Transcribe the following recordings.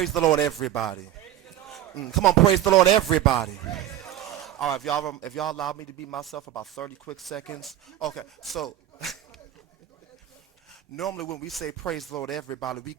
praise the Lord, everybody. Come on, praise the Lord, everybody. All right, if y'all allow me to be myself about 30 quick seconds. Okay, so normally when we say praise the Lord, everybody, we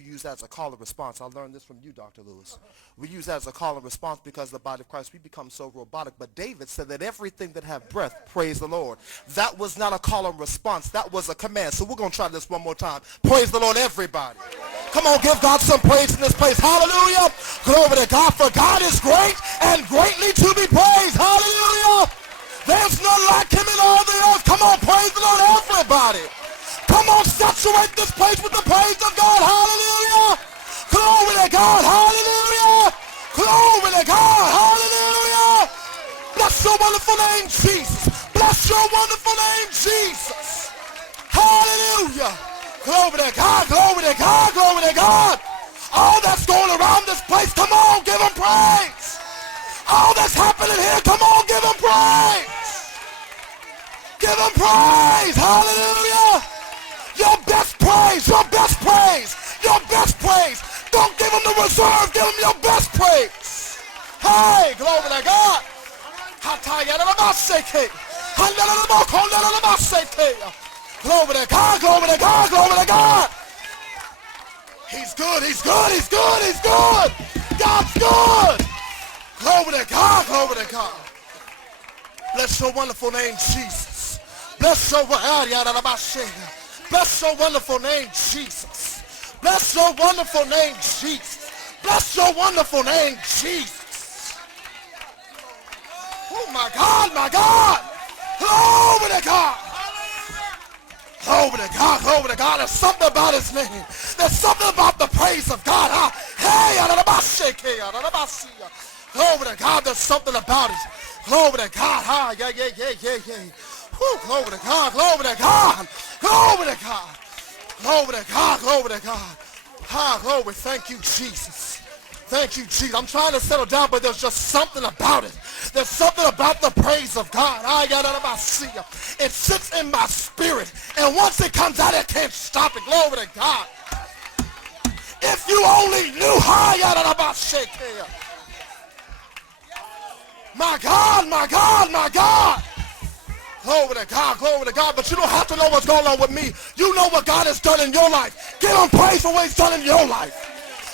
use that as a call and response. I learned this from you, Dr. Lewis. We use that as a call and response because the body of Christ, we become so robotic. But David said that everything that have breath, praise the Lord. That was not a call and response. That was a command. So we're going to try this one more time. Praise the Lord, everybody. Come on, give God some praise in this place. Hallelujah. Glory to God, for God is great and greatly to be praised. Hallelujah. There's none like him in all the earth. Come on, praise the Lord, everybody. Come on, saturate this place with the praise of God. Hallelujah. Glory to God. Hallelujah. Glory to God. Hallelujah. Bless your wonderful name, Jesus. Bless your wonderful name, Jesus. Hallelujah. Glory to God. Glory to God. Glory to God. All that's going around this place, come on, give him praise. All that's happening here, come on, give him praise. Give him praise. Hallelujah. Your best praise, your best praise, your best praise. Don't give him the reserve, give him your best praise. Hey, glory to God. Glory to God, glory to God, glory to God. He's good, he's good, he's good, he's good. God's good. Glory to God, glory to God. Bless your wonderful name, Jesus. Bless your Bless your wonderful name, Jesus. Bless your wonderful name, Jesus. Bless your wonderful name, Jesus. Oh, my God, my God. Glory to God. Glory to God, glory to God. There's something about his name. There's something about the praise of God. Hey, glory to God, there's something about it. Glory to God. Yeah. Whew, glory to God, glory to God. Glory to God. Glory to God, glory to God. Glory, thank you, Jesus. Thank you, Jesus. I'm trying to settle down, but there's just something about it. There's something about the praise of God. It sits in my spirit, and once it comes out, it can't stop it. Glory to God. If you only knew my God, my God, my God. Glory to God, glory to God. But you don't have to know what's going on with me. You know what God has done in your life. Give him praise for what he's done in your life.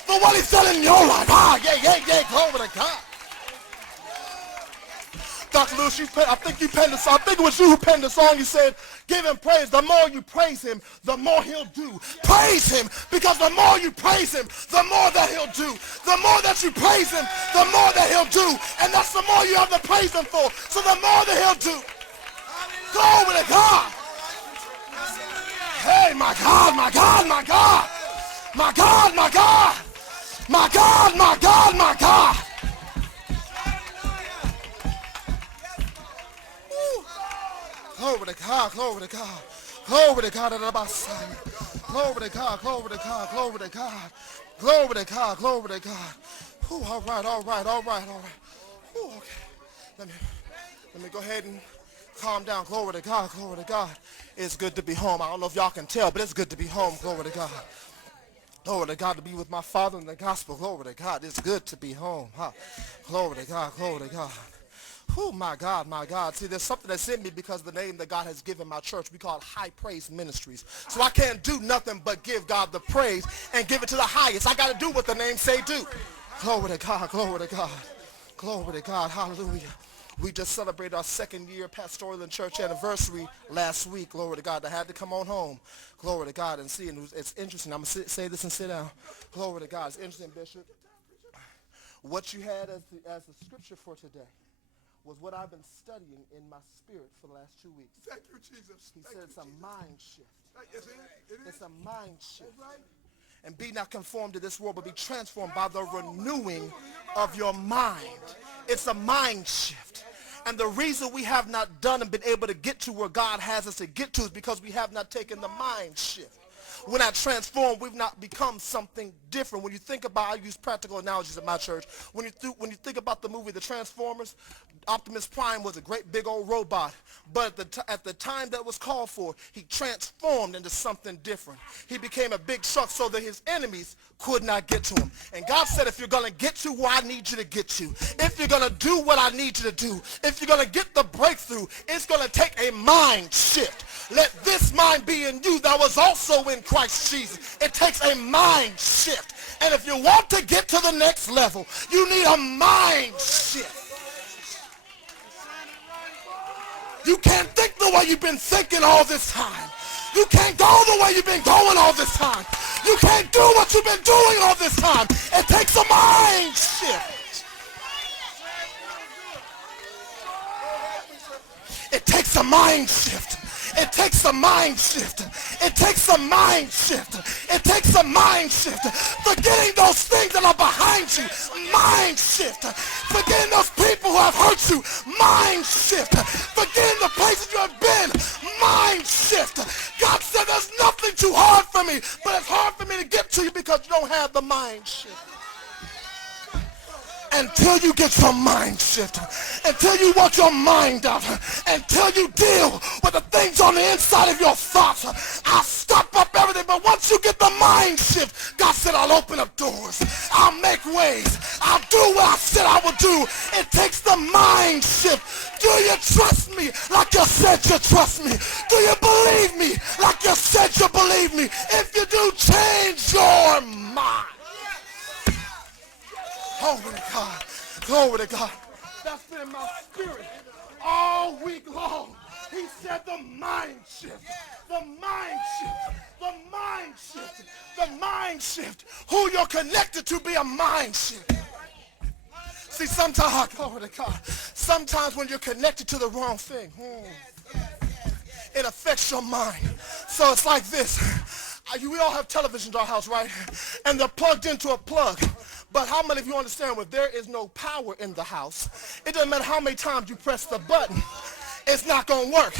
For what he's done in your life. Yeah. Glory to God. Dr. Lewis, I think you penned the song. I think it was you who penned the song. You said, give him praise. The more you praise him, the more he'll do. Praise him, because the more you praise him, the more that he'll do. The more that you praise him, the more that he'll do. And that's the more you have to praise him for. So the more that he'll do. Glory to God. Hey, my God, my God, my God. My God, my God. My God, my God, my God. Glory to God, glory to God. Glory to God, glory to God, glory to God, glory to God. Glory to God, glory to God. Ooh, all right. Ooh, okay. Let me go ahead and calm down. Glory to God, glory to God. It's good to be home. I don't know if y'all can tell, but it's good to be home. Glory to God. Glory to God, to be with my Father in the gospel. Glory to God. It's good to be home. Huh? Glory to God, glory to God. Oh, my God, my God. See, there's something that's in me because of the name that God has given my church. We call it High Praise Ministries. So I can't do nothing but give God the praise and give it to the highest. I got to do what the name say do. Glory to God, glory to God. Glory to God, hallelujah. We just celebrated our 2nd year pastoral and church anniversary last week. Glory to God. I had to come on home. Glory to God and see. And it's interesting. I'm going to say this and sit down. Glory to God. It's interesting, Bishop. What you had as the scripture for today was what I've been studying in my spirit for the last 2 weeks. Thank you, Jesus. He said it's a mind shift. Yes, it is. It's a mind shift. Right. And be not conformed to this world, but be transformed by the renewing of your mind. It's a mind shift. And the reason we have not done and been able to get to where God has us to get to is because we have not taken the mind shift. We're not transformed. We've not become something different. When you think about, I use practical analogies at my church. When you think about the movie The Transformers, Optimus Prime was a great big old robot. But at the time that was called for, he transformed into something different. He became a big truck so that his enemies could not get to him. And God said, if you're going to get to where I need you to get to, if you're going to do what I need you to do, if you're going to get the breakthrough, it's going to take a mind shift. Let this mind be in you that was also in Christ Jesus. It takes a mind shift. And if you want to get to the next level, you need a mind shift. You can't think the way you've been thinking all this time. You can't go the way you've been going all this time. You can't do what you've been doing all this time. It takes a mind shift. It takes a mind shift. It takes a mind shift. It takes a mind shift. It takes a mind shift. Forgetting those things that are behind you. Mind shift. Forgetting those people who have hurt you. Mind shift. Forgetting the places you have been. Mind shift. God said there's nothing too hard for me, but it's hard for me to get to you because you don't have the mind shift. Until you get your mind shift, until you want your mind out, until you deal with the things on the inside of your thoughts, I'll stop up everything. But once you get the mind shift, God said I'll open up doors. I'll make ways. I'll do what I said I would do. It takes the mind shift. Do you trust me like you said you trust me? Do you believe me like you said you believe me? If you do, change your mind. Glory to God. Glory to God. That's been in my spirit all week long. He said the mind shift. The mind shift. The mind shift. The mind shift. Who you're connected to be a mind shift. See, sometimes, glory to God, sometimes when you're connected to the wrong thing, it affects your mind. So it's like this. We all have televisions in our house, right? And they're plugged into a plug. But how many of you understand when there is no power in the house, it doesn't matter how many times you press the button, it's not going to work.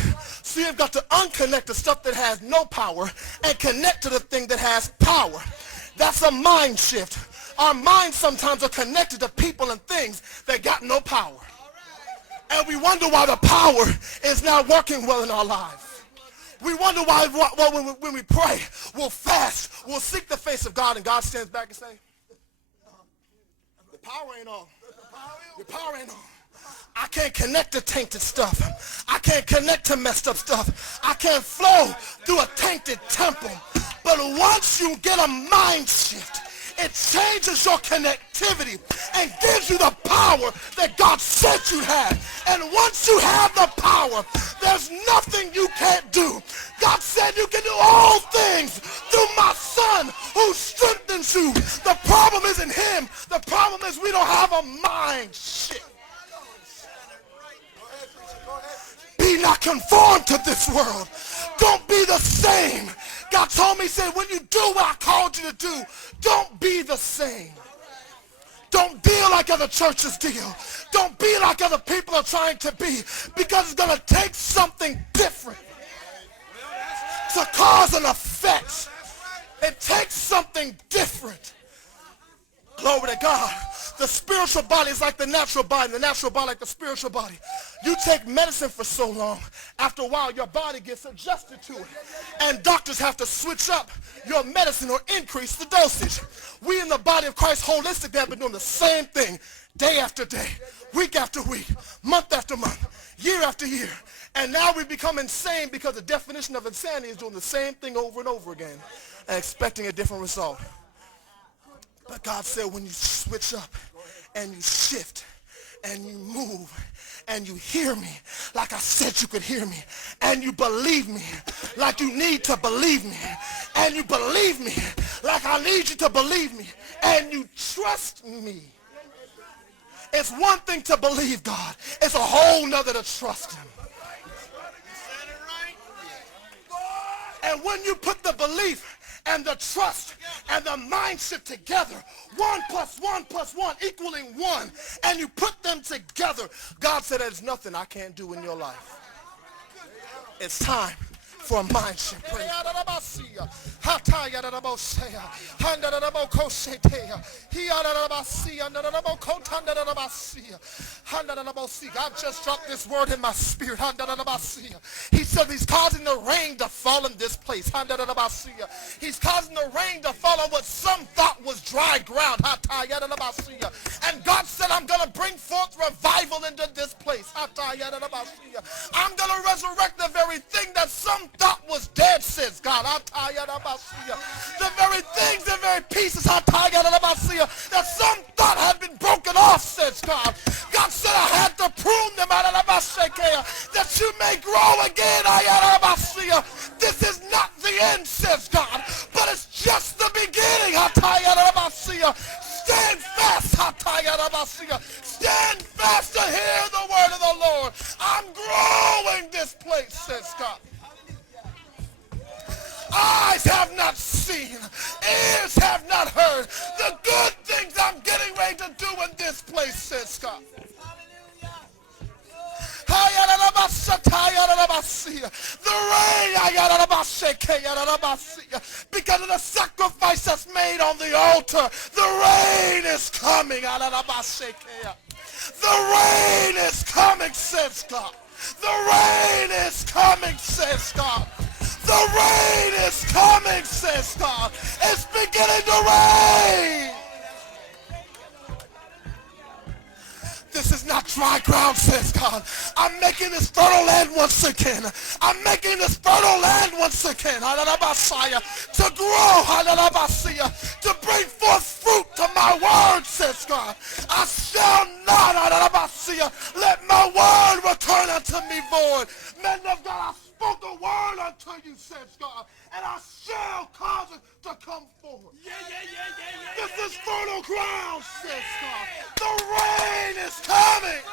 So you've got to unconnect the stuff that has no power and connect to the thing that has power. That's a mind shift. Our minds sometimes are connected to people and things that got no power. And we wonder why the power is not working well in our lives. We wonder why when we pray, we'll fast, we'll seek the face of God, and God stands back and say, the power ain't on. Your power ain't on. I can't connect to tainted stuff. I can't connect to messed up stuff. I can't flow through a tainted temple. But once you get a mind shift, it changes your connectivity and gives you the power that God said you had. And once you have the power, there's nothing you can't do. God said you can do all things through my son who strengthens you. The problem isn't him. The problem is we don't have a mind shift. Be not conformed to this world. Don't be the same. God told me, he said, when you do what I called you to do, don't be the same. Don't deal like other churches deal. Don't be like other people are trying to be, because it's going to take something different to cause an effect. It takes something different. Glory to God. The spiritual body is like the natural body, and the natural body like the spiritual body. You take medicine for so long, after a while your body gets adjusted to it. And doctors have to switch up your medicine or increase the dosage. We in the body of Christ holistically have been doing the same thing day after day, week after week, month after month, year after year. And now we become insane because the definition of insanity is doing the same thing over and over again and expecting a different result. But God said when you switch up and you shift and you move and you hear me like I said you could hear me, and you believe me like you need to believe me, and you believe me like I need you to believe me, and you trust me. It's one thing to believe God. It's a whole nother to trust him. And when you put the belief and the trust and the mindset together, 1 + 1 + 1 equaling 1, and you put them together, God said there's nothing I can't do in your life. It's time for a mind shift. Yadadabasia. Hatayadadabosea. Handadadabokoshetea. Hiyadadabasia. Handadadabokotandadadabasia. Handadadabosia. God just dropped this word in my spirit. Handadadabasia. He said he's causing the rain to fall in this place. Handadadabasia. He's causing the rain to fall on what some thought was dry ground. Hatayadadabasia. And God said, I'm going to bring forth revival into this place. Hatayadadabasia. I'm going to resurrect the very thing that some thought was dead, says God. Hatayadadabasia. The very things, the very pieces, Hatayadadabasia, that some thought had been broken off, says God. God said I had to prune them out of the Basekea, that you may grow again. Ayadabasia. This is not the end, says God, but it's just the beginning. Hatayadabasia. Stand fast. Hatayadabasia. Stand fast to hear the word of the Lord. I'm growing this place, says God. Eyes have not seen, ears have not heard the good things I'm getting ready to do in this place, says God. The rain, because of the sacrifice that's made on the altar, the rain is coming. The rain is coming, says God. The rain is coming, says God. The rain is coming, says God. It's beginning to rain. This is not dry ground, says God. I'm making this fertile land once again. I'm making this fertile land once again. To grow, to bring forth fruit to my word, says God. I shall not let my word return unto me void. Men of God, I spoke a word unto you, says God, and I shall cause it to come forward. This is fertile ground, says God. The rain is coming.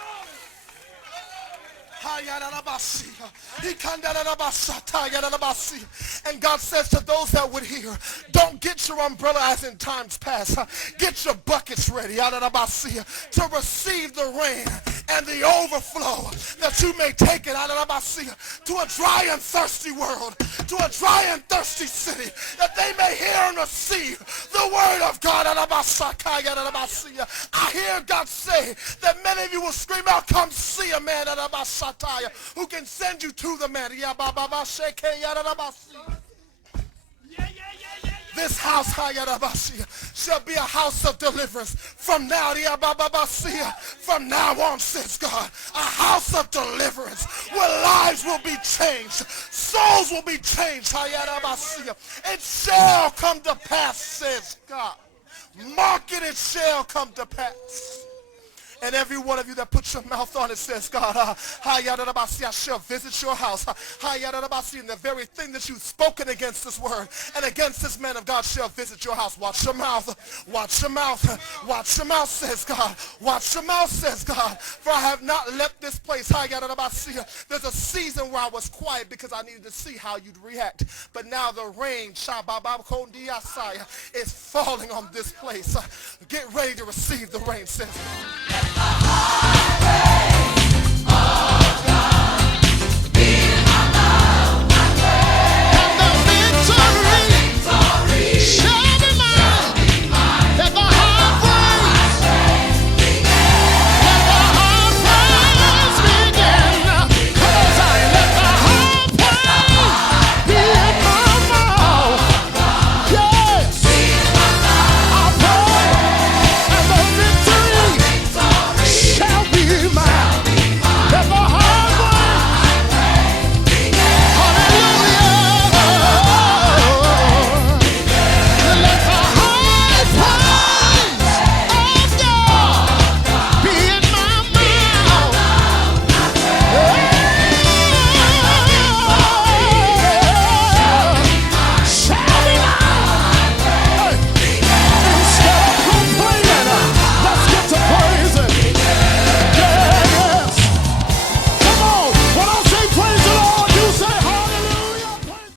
And God says to those that would hear, don't get your umbrella as in times past. Get your buckets ready to receive the rain and the overflow, that you may take it to a dry and thirsty world, to a dry and thirsty city, that they may hear and receive the word of God. I hear God say that many of you will scream out, come see a man who can send you to the man. This house shall be a house of deliverance. From now on, says God, a house of deliverance where lives will be changed, souls will be changed. It shall come to pass, says God. Mark it, it shall come to pass. And every one of you that puts your mouth on it, says God, I shall visit your house. And the very thing that you've spoken against this word and against this man of God shall visit your house. Watch your mouth. Watch your mouth. Watch your mouth, says God. Watch your mouth, says God. For I have not left this place. There's a season where I was quiet because I needed to see how you'd react. But now the rain is falling on this place. Get ready to receive the rain, says God.